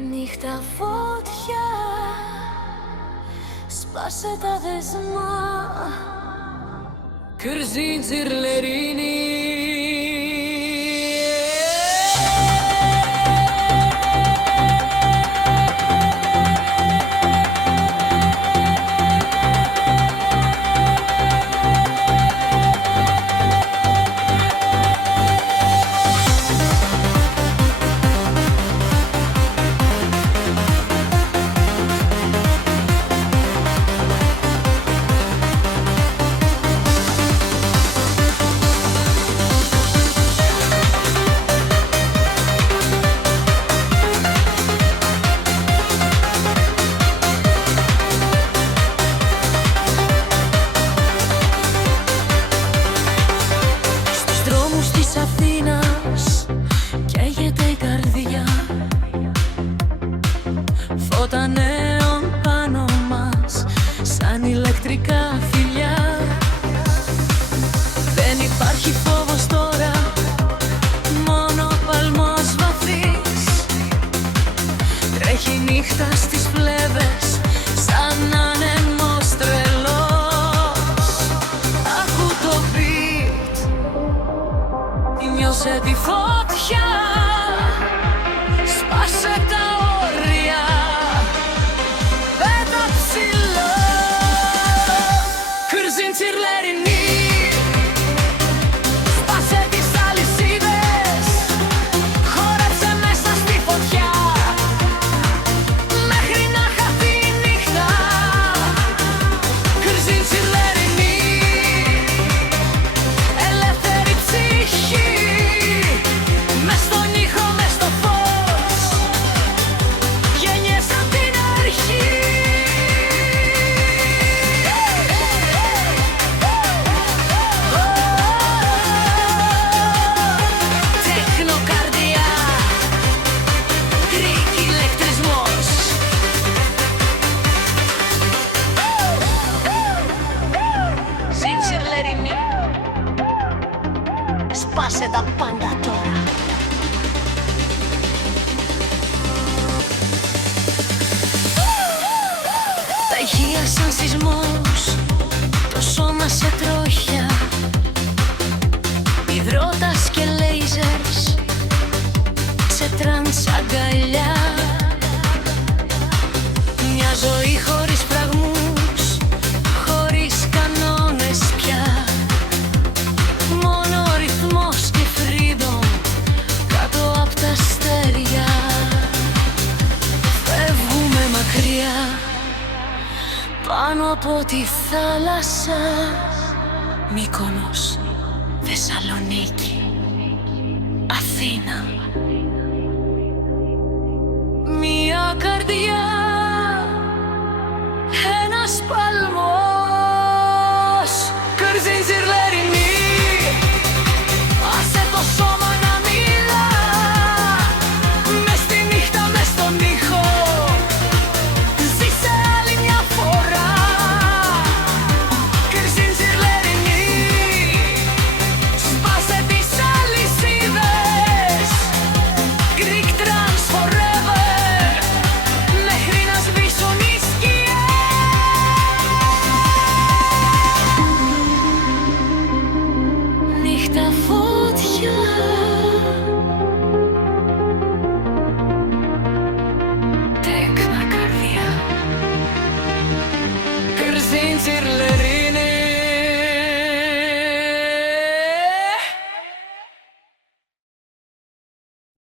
Νύχτα φωτιά, σπάσε τα δεσμά. Kırzincirlerini Αθήνας καίγεται η καρδιά, φώτα νέων πάνω μας σαν ηλεκτρικά φιλιά. Δεν υπάρχει φόβος τώρα, μόνο παλμός βαθύς. Τρέχει νύχτα στις φλέβες σαν άνεμος τρελός. Ακού το beat, νιώσε τη φωτιά, σπάσε τα όρια, πέτα ψηλά. Kırzincirlerini, σπάσε τις αλυσίδες, χόρεψε μέσα στη φωτιά, μέχρι να χαθεί η νύχτα. Kırzincirlerini, ελεύθερη ψυχή, μες στον ήχο, μες στο φως, γενιές απ' την αρχή. Τεχνοκαρδιά, Greek ηλεκτρισμός. Kırzincirlerini, σπάσε τα πάντα τώρα. Τα ηχεία σαν σεισμός, το σώμα σε τροχιά, υδρότας και λέιζερς, σε τρανς αγκαλιά. Μια ζωή χωρίς φραγμούς, χωρίς κανόνες πια, μόνο ρυθμός και freedom κάτω απ' τα αστέρια. Φεύγουμε μακριά, πάνω από τη θάλασσα, Μύκονος, Θεσσαλονίκη, Αθήνα. Μια καρδιά, ένας παλμός. Kırzincirlerini, άσε το σώμα να μιλά, μες στη νύχτα, μες στον ήχο, ζήσε άλλη μια φορά. Kırzincirlerini, σπάσε τις αλυσίδες, Greek trans forever, μέχρι να σβήσουν οι σκιές. Νύχτα φωτιά, τέκνα καρδιά. Kırzincirlerini.